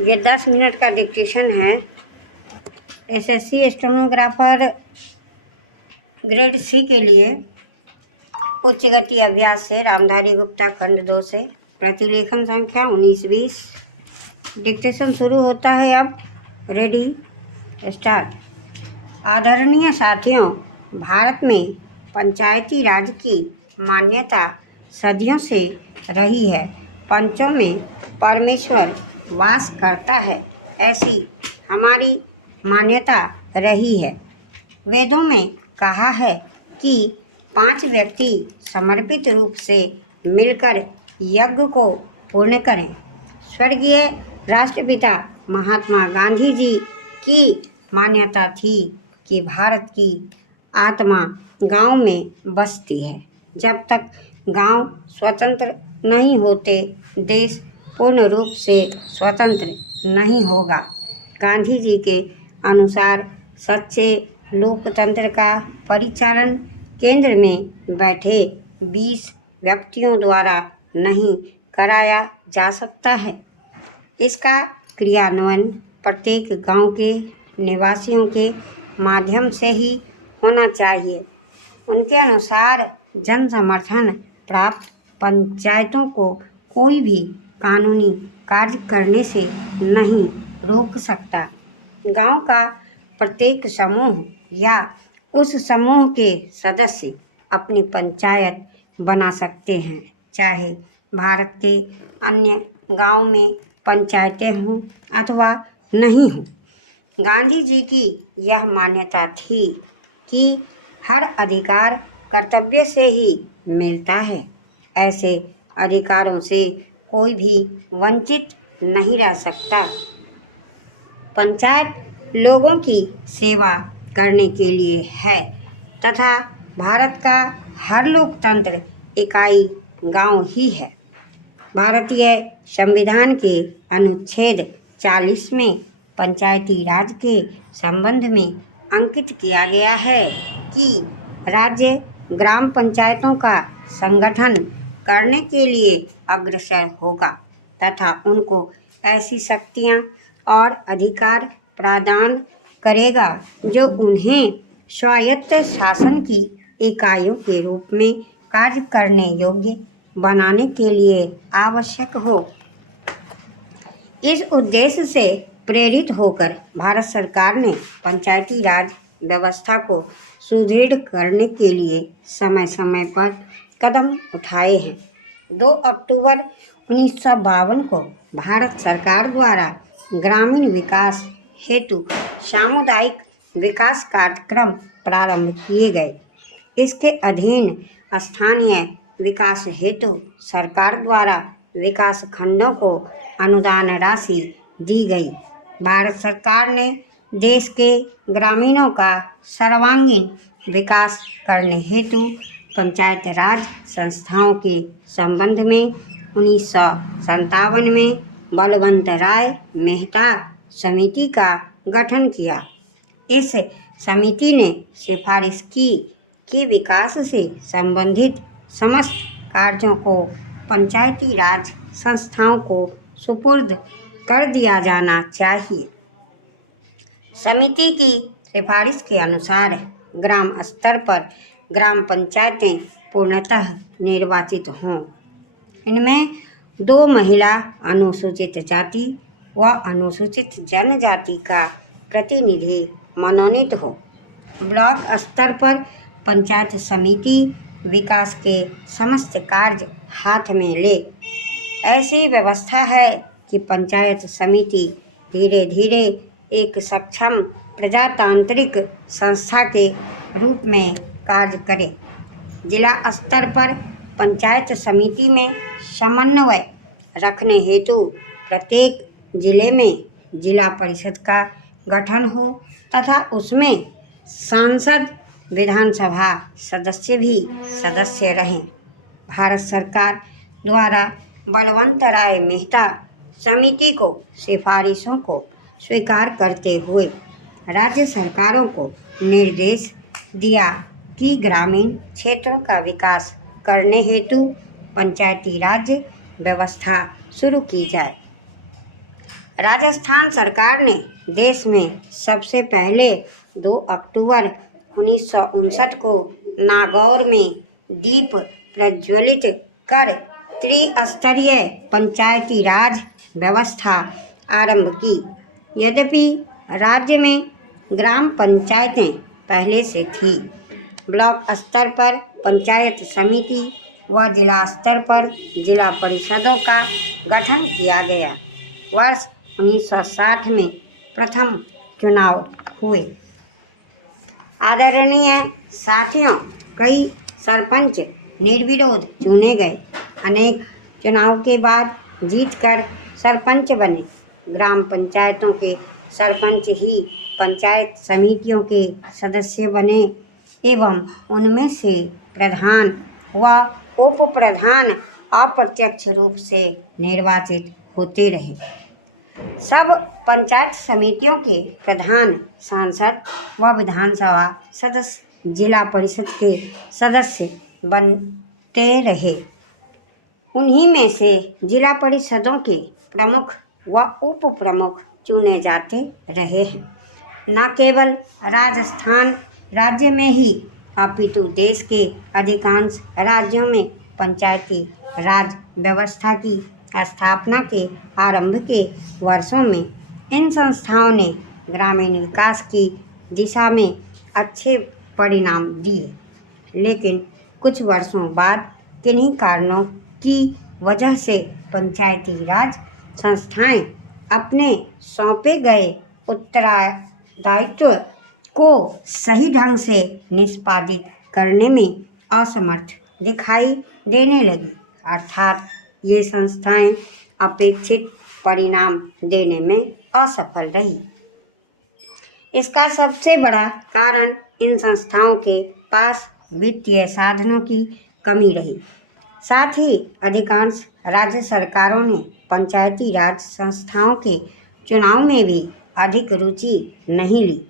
ये 10 मिनट का डिक्टेशन है। एसएससी स्टेनोग्राफर ग्रेड सी के लिए उच्च गति अभ्यास से रामधारी गुप्ता खंड 2 से प्रतिलेखन संख्या 19-20। डिक्टेशन शुरू होता है अब। Ready start. आदरणीय साथियों, भारत में पंचायती राज की मान्यता सदियों से रही है। पंचों में परमेश्वर वास करता है, ऐसी हमारी मान्यता रही है। वेदों में कहा है कि 5 व्यक्ति समर्पित रूप से मिलकर यज्ञ को पूर्ण करें। स्वर्गीय राष्ट्रपिता महात्मा गांधी जी की मान्यता थी कि भारत की आत्मा गांव में बसती है। जब तक गांव स्वतंत्र नहीं होते, देश पूर्ण रूप से स्वतंत्र नहीं होगा। गांधी जी के अनुसार सच्चे लोकतंत्र का परिचालन केंद्र में बैठे 20 व्यक्तियों द्वारा नहीं कराया जा सकता है। इसका क्रियान्वयन प्रत्येक गांव के निवासियों के माध्यम से ही होना चाहिए। उनके अनुसार जन समर्थन प्राप्त पंचायतों को कोई भी कानूनी कार्य करने से नहीं रोक सकता। गांव का प्रत्येक समूह या उस समूह के सदस्य अपनी पंचायत बना सकते हैं, चाहे भारत के अन्य गांव में पंचायतें हों अथवा नहीं हों। गांधी जी की यह मान्यता थी कि हर अधिकार कर्तव्य से ही मिलता है। ऐसे अधिकारों से कोई भी वंचित नहीं रह सकता। पंचायत लोगों की सेवा करने के लिए है तथा भारत का हर लोकतंत्र इकाई गांव ही है। भारतीय संविधान के अनुच्छेद 40 में पंचायती राज के संबंध में अंकित किया गया है कि राज्य ग्राम पंचायतों का संगठन करने के लिए अग्रसर होगा तथा उनको ऐसी शक्तियां और अधिकार प्रदान करेगा जो उन्हें स्वायत्त शासन की इकाइयों के रूप में कार्य करने योग्य बनाने के लिए आवश्यक हो। इस उद्देश्य से प्रेरित होकर भारत सरकार ने पंचायती राज व्यवस्था को सुदृढ़ करने के लिए समय समय पर कदम उठाए हैं। 2 अक्टूबर 1952 को भारत सरकार द्वारा ग्रामीण विकास हेतु सामुदायिक विकास कार्यक्रम प्रारंभ किए गए। इसके अधीन स्थानीय विकास हेतु सरकार द्वारा विकास खंडों को अनुदान राशि दी गई। भारत सरकार ने देश के ग्रामीणों का सर्वांगीण विकास करने हेतु पंचायत राज संस्थाओं के संबंध में 1957 में बलवंत राय मेहता समिति का गठन किया। इस समिति ने सिफारिश की कि विकास से संबंधित समस्त कार्यों को पंचायती राज संस्थाओं को सुपुर्द कर दिया जाना चाहिए। समिति की सिफारिश के अनुसार ग्राम स्तर पर ग्राम पंचायतें पूर्णतः निर्वाचित हों। इनमें 2 महिला अनुसूचित जाति व अनुसूचित जनजाति का प्रतिनिधि मनोनीत हो। ब्लॉक स्तर पर पंचायत समिति विकास के समस्त कार्य हाथ में ले। ऐसी व्यवस्था है कि पंचायत समिति धीरे धीरे एक सक्षम प्रजातांत्रिक संस्था के रूप में कार्य करे। जिला स्तर पर पंचायत समिति में समन्वय रखने हेतु प्रत्येक जिले में जिला परिषद का गठन हो तथा उसमें सांसद विधानसभा सदस्य भी सदस्य रहें। भारत सरकार द्वारा बलवंत राय मेहता समिति को सिफारिशों को स्वीकार करते हुए राज्य सरकारों को निर्देश दिया कि ग्रामीण क्षेत्रों का विकास करने हेतु पंचायती राज व्यवस्था शुरू की जाए। राजस्थान सरकार ने देश में सबसे पहले 2 अक्टूबर 1959 को नागौर में दीप प्रज्वलित कर त्रिस्तरीय पंचायती राज व्यवस्था आरंभ की। यद्यपि राज्य में ग्राम पंचायतें पहले से थी, ब्लॉक स्तर पर पंचायत समिति व जिला स्तर पर जिला परिषदों का गठन किया गया। वर्ष 1960 में प्रथम चुनाव हुए। आदरणीय साथियों, कई सरपंच निर्विरोध चुने गए। अनेक चुनाव के बाद जीतकर सरपंच बने। ग्राम पंचायतों के सरपंच ही पंचायत समितियों के सदस्य बने एवं उनमें से प्रधान व उप प्रधान अप्रत्यक्ष रूप से निर्वाचित होते रहे। सब पंचायत समितियों के प्रधान सांसद व विधानसभा सदस्य जिला परिषद के सदस्य बनते रहे। उन्हीं में से जिला परिषदों के प्रमुख व उप प्रमुख चुने जाते रहे हैं। न केवल राजस्थान राज्य में ही अपितु देश के अधिकांश राज्यों में पंचायती राज व्यवस्था की स्थापना के आरंभ के वर्षों में इन संस्थाओं ने ग्रामीण विकास की दिशा में अच्छे परिणाम दिए। लेकिन कुछ वर्षों बाद किन्हीं कारणों की वजह से पंचायती राज संस्थाएं अपने सौंपे गए उत्तरदायित्व को सही ढंग से निष्पादित करने में असमर्थ दिखाई देने लगी, अर्थात ये संस्थाएं अपेक्षित परिणाम देने में असफल रही। इसका सबसे बड़ा कारण इन संस्थाओं के पास वित्तीय साधनों की कमी रही। साथ ही अधिकांश राज्य सरकारों ने पंचायती राज संस्थाओं के चुनाव में भी अधिक रुचि नहीं ली।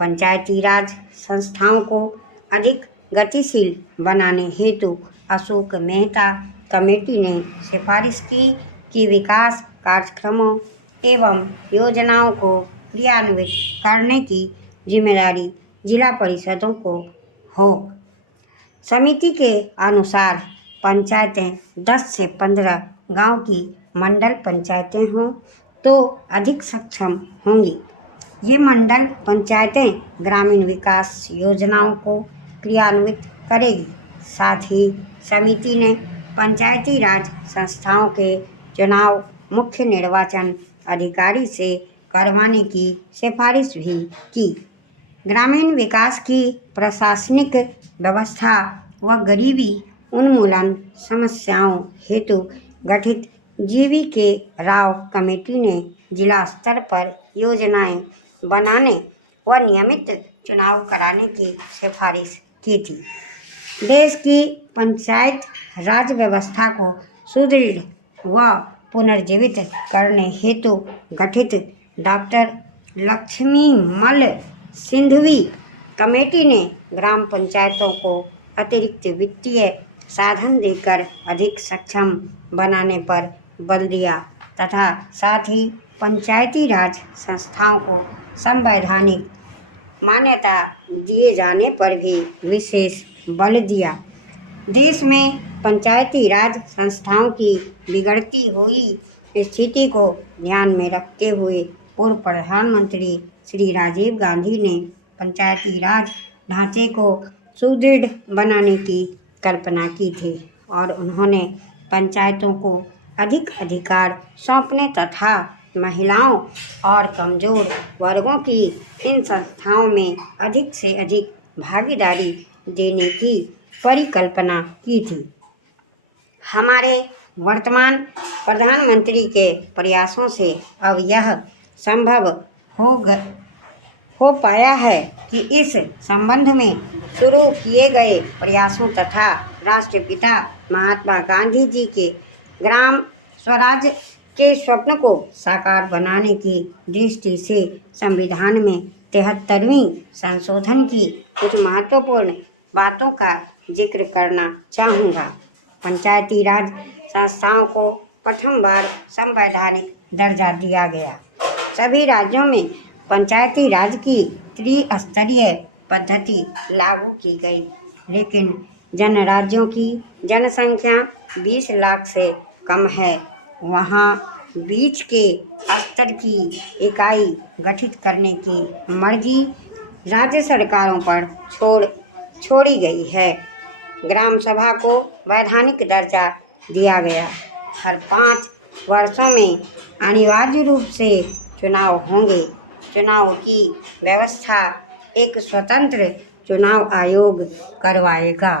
पंचायती राज संस्थाओं को अधिक गतिशील बनाने हेतु अशोक मेहता कमेटी ने सिफारिश की कि विकास कार्यक्रमों एवं योजनाओं को क्रियान्वित करने की जिम्मेदारी जिला परिषदों को हो। समिति के अनुसार पंचायतें 10 से 15 गांव की मंडल पंचायतें हों तो अधिक सक्षम होंगी। ये मंडल पंचायतें ग्रामीण विकास योजनाओं को क्रियान्वित करेगी। साथ ही समिति ने पंचायती राज संस्थाओं के चुनाव मुख्य निर्वाचन अधिकारी से करवाने की सिफारिश भी की। ग्रामीण विकास की प्रशासनिक व्यवस्था व गरीबी उन्मूलन समस्याओं हेतु गठित जीवी के राव कमेटी ने जिला स्तर पर योजनाएं बनाने व नियमित चुनाव कराने की सिफारिश की थी। देश की पंचायत राज व्यवस्था को सुदृढ़ व पुनर्जीवित करने हेतु गठित डॉक्टर लक्ष्मीमल सिंघवी कमेटी ने ग्राम पंचायतों को अतिरिक्त वित्तीय साधन देकर अधिक सक्षम बनाने पर बल दिया तथा साथ ही पंचायती राज संस्थाओं को संवैधानिक मान्यता दिए जाने पर भी विशेष बल दिया। देश में पंचायती राज संस्थाओं की बिगड़ती हुई स्थिति को ध्यान में रखते हुए पूर्व प्रधानमंत्री श्री राजीव गांधी ने पंचायती राज ढांचे को सुदृढ़ बनाने की कल्पना की थी और उन्होंने पंचायतों को अधिक अधिकार सौंपने तथा महिलाओं और कमजोर वर्गों की इन संस्थाओं में अधिक से अधिक भागीदारी देने की परिकल्पना की थी। हमारे वर्तमान प्रधानमंत्री के प्रयासों से अब यह संभव हो पाया है कि इस संबंध में शुरू किए गए प्रयासों तथा राष्ट्रपिता महात्मा गांधी जी के ग्राम स्वराज के स्वप्न को साकार बनाने की दृष्टि से संविधान में 73वीं संशोधन की कुछ महत्वपूर्ण बातों का जिक्र करना चाहूँगा। पंचायती राज संस्थाओं को प्रथम बार संवैधानिक दर्जा दिया गया। सभी राज्यों में पंचायती राज की त्रिस्तरीय पद्धति लागू की गई, लेकिन जिन राज्यों की जनसंख्या 20 लाख से कम है वहाँ बीच के स्तर की इकाई गठित करने की मर्जी राज्य सरकारों पर छोड़ी गई है। ग्राम सभा को वैधानिक दर्जा दिया गया। हर 5 वर्षों में अनिवार्य रूप से चुनाव होंगे। चुनाव की व्यवस्था एक स्वतंत्र चुनाव आयोग करवाएगा।